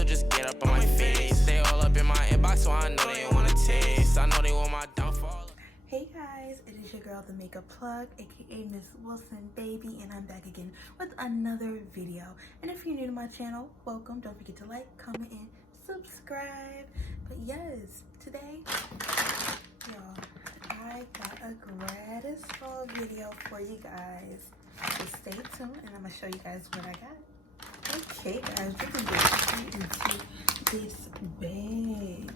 so just get up on my face. They all up in my inbox, so I know they wanna taste. I know they want my downfall. Hey guys, it is your girl, the Makeup Plug, aka Miss Wilson Baby, and I'm back again with another video. And if you're new to my channel, welcome. Don't forget to like, comment, and subscribe. But yes, today, y'all, I got a gratis haul video for you guys. So stay tuned, and I'm gonna show you guys what I got. Okay, guys, we're gonna get straight into this bag.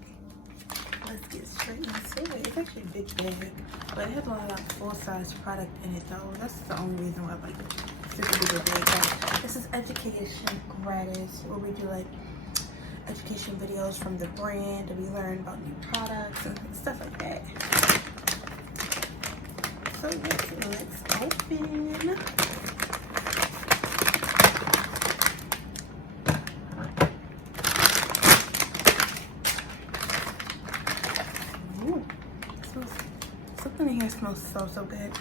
Let's get straight into it. It's actually a big bag, but it has a lot of full-size product in it though. That's the only reason why I like it. It's a bigger bag. But this is Education Gratis, where we do like education videos from the brand, and we learn about new products and stuff like that. So yes, let's open. Something in here smells so good.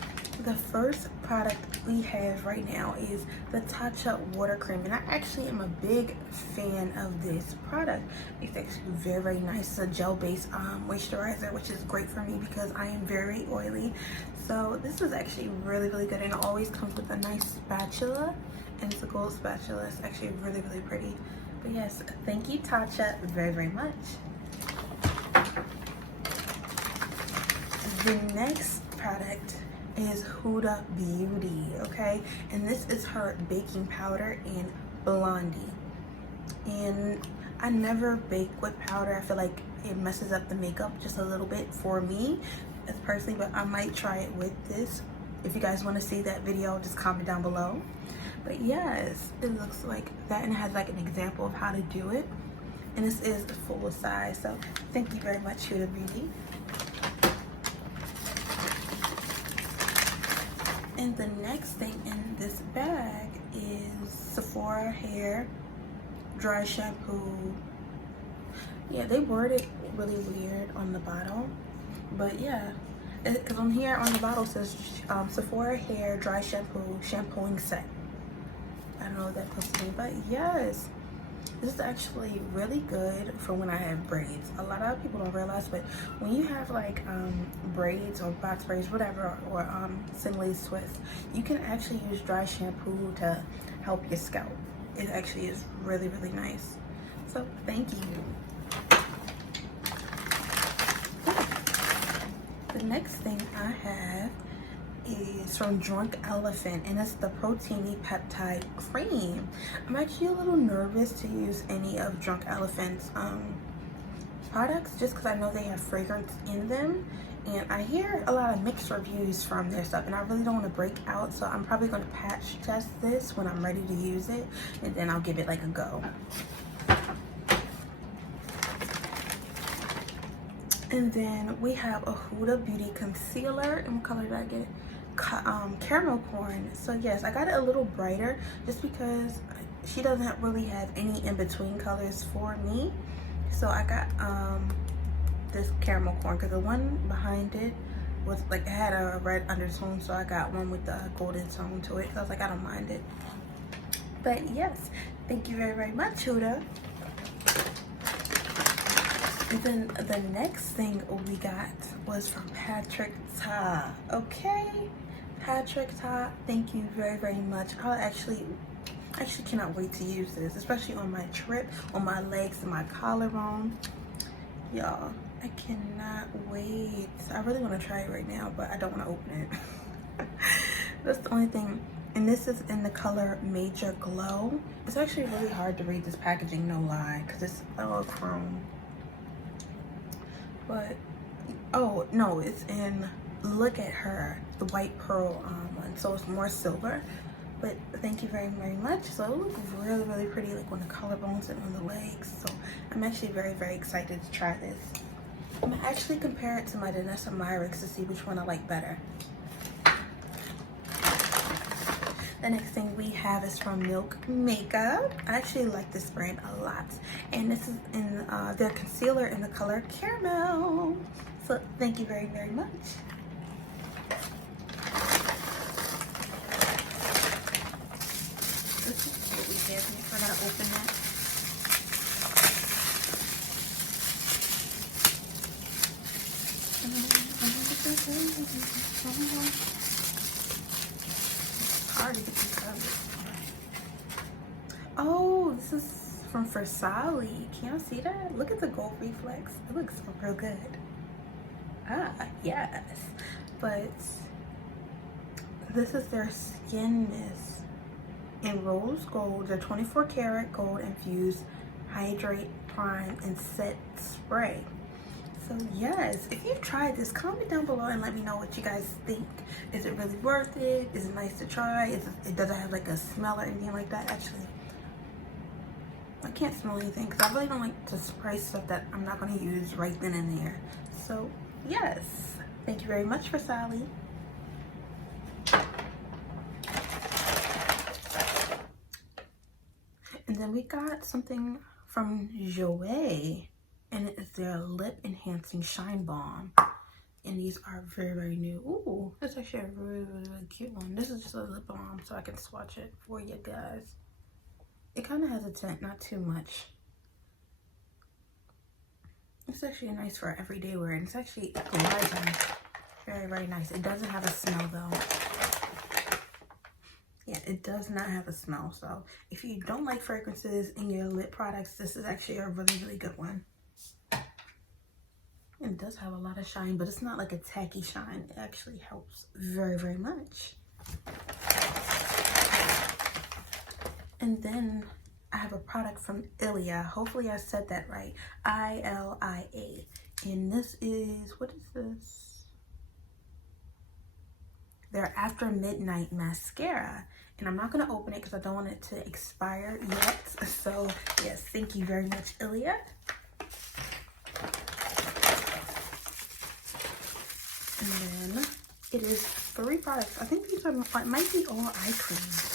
The first product we have right now is the Touch Up Water Cream, and I actually am a big fan of this product. It's actually very nice. It's a gel-based moisturizer, which is great for me because I am very oily. So this is actually really good, and it always comes with a nice spatula, and it's a gold spatula. It's actually really pretty. But yes, thank you Tatcha very much. The next product is Huda Beauty, okay? And this is her baking powder in Blondie. And I never bake with powder. I feel like it messes up the makeup just a little bit for me as personally, but I might try it with this. If you guys want to see that video, just comment down below. But yes, it looks like that, and it has like an example of how to do it. And this is the full size, so thank you very much, Huda Beauty. And the next thing in this bag is Sephora Hair Dry Shampoo. Yeah, they worded really weird on the bottle, but yeah, because on here on the bottle says Sephora Hair Dry Shampoo Shampooing Set. I don't know what that's supposed to be, but yes, this is actually really good for when I have braids. A lot of people don't realize, but when you have like braids or box braids, whatever, or singlet twists, you can actually use dry shampoo to help your scalp. It actually is really nice. So thank you. The next thing I have is from Drunk Elephant, and it's the Proteiny Peptide Cream. I'm actually a little nervous to use any of Drunk Elephant's products just because I know they have fragrance in them, and I hear a lot of mixed reviews from their stuff, and I really don't want to break out, so I'm probably going to patch test this when I'm ready to use it, and then I'll give it like a go. And then we have a Huda Beauty concealer. And what color did I get it? Caramel corn. So yes, I got it a little brighter just because she doesn't really have any in-between colors for me. So I got this caramel corn because the one behind it was like, it had a red undertone, so I got one with the golden tone to it. So I was like, I don't mind it. But yes, thank you very much, Huda. And then the next thing we got was from Patrick Ta. Okay, Patrick Ta, thank you very much. I actually cannot wait to use this, especially on my trip, on my legs and my collarbone. Y'all, I cannot wait. I really want to try it right now, but I don't want to open it. That's the only thing. And this is in the color Major Glow. It's actually really hard to read this packaging, no lie, because it's all chrome. But oh no, it's in Look at Her, the white pearl one, so it's more silver. But thank you very much. So it looks really pretty, like on the collarbones and on the legs. So I'm actually very excited to try this. I'm gonna actually compare it to my Danessa Myricks to see which one I like better. The next thing we have is from Milk Makeup. I actually like this brand a lot. And this is in their concealer in the color Caramel. So thank you very much. This is what we have. We're gonna open that. Hard to get these up. Oh, this is from Versailles. Can y'all see that? Look at the gold reflex. It looks real good. Ah, yes. But this is their Skin Mist in rose gold. They're 24 karat gold infused hydrate, prime, and set spray. So yes, if you've tried this, comment down below and let me know what you guys think. Is it really worth it? Is it nice to try? It doesn't have like a smell or anything like that. Actually, I can't smell anything because I really don't like to spray stuff that I'm not going to use right then and there. So yes, thank you very much, Versailles. And then we got something from Jouer, and it is their lip enhancing shine balm. And these are very new. Ooh, that's actually a really cute one. This is just a lip balm, so I can swatch it for you guys. It kind of has a tint, not too much. It's actually nice for everyday wear, and it's actually ecologizing. Very nice. It doesn't have a smell though. Yeah, it does not have a smell. So if you don't like fragrances in your lip products, this is actually a really good one. It does have a lot of shine, but it's not like a tacky shine. It actually helps very much. And then I have a product from Ilia. Hopefully I said that right. I-L-I-A. And this is, what is this? Their After Midnight Mascara. And I'm not going to open it because I don't want it to expire yet. So yes, thank you very much, Ilia. And then it is 3 products. I think these might be all eye creams.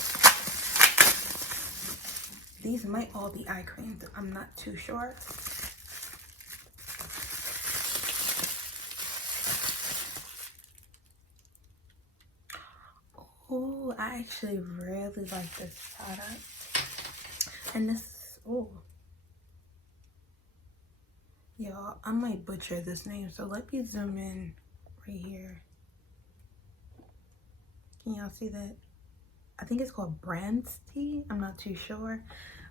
These might all be eye creams. I'm not too sure. Oh, I actually really like this product. And this, oh. Y'all, I might butcher this name, so let me zoom in right here. Can y'all see that? I think it's called Brand's Tea. I'm not too sure.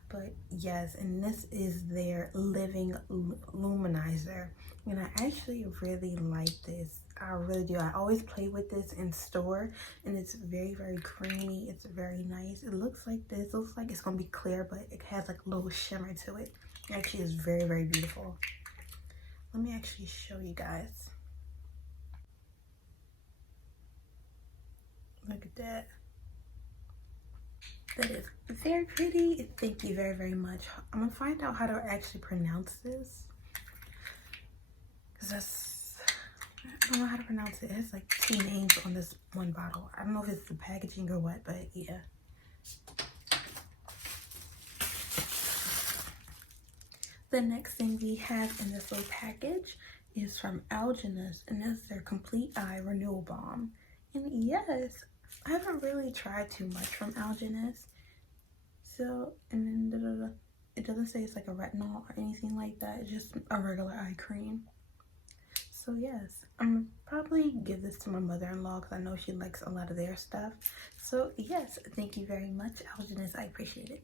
But yes, and this is their Living Luminizer. And I actually really like this. I really do. I always play with this in store, and it's very creamy. It's very nice. It looks like this. It looks like it's gonna be clear, but it has like a little shimmer to it. It actually is very beautiful. Let me actually show you guys. Look at that. That is very pretty. Thank you very much. I'm gonna find out how to actually pronounce this, because I don't know how to pronounce it. It has like 2 names on this one bottle. I don't know if it's the packaging or what, but yeah. The next thing we have in this little package is from Algenus, and this is their Complete Eye Renewal Balm. And yes, I haven't really tried too much from Algenus. So, and then it doesn't say it's like a retinol or anything like that. It's just a regular eye cream. So yes, I'm gonna probably give this to my mother-in-law because I know she likes a lot of their stuff. So yes, thank you very much, Algenus. I appreciate it.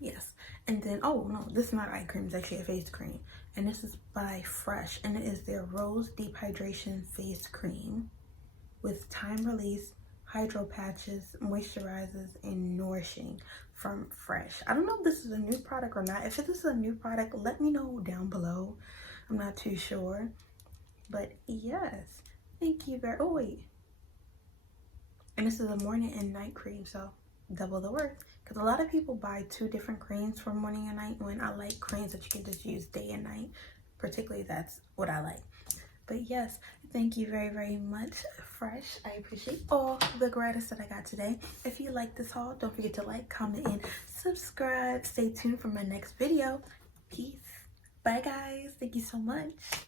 Yes, and then, oh no, this is not eye cream, it's actually a face cream. And this is by Fresh, and it is their Rose Deep Hydration Face Cream with time release, hydro patches, moisturizes, and nourishing from Fresh. I don't know if this is a new product or not. If this is a new product, let me know down below. I'm not too sure. But yes, thank you very, oh wait. And this is a morning and night cream, so double the worth. Because a lot of people buy 2 different creams for morning and night, when I like creams that you can just use day and night. Particularly, that's what I like. But yes, thank you very much, Fresh. I appreciate all the gratis that I got today. If you like this haul, don't forget to like, comment, and subscribe. Stay tuned for my next video. Peace. Bye, guys. Thank you so much.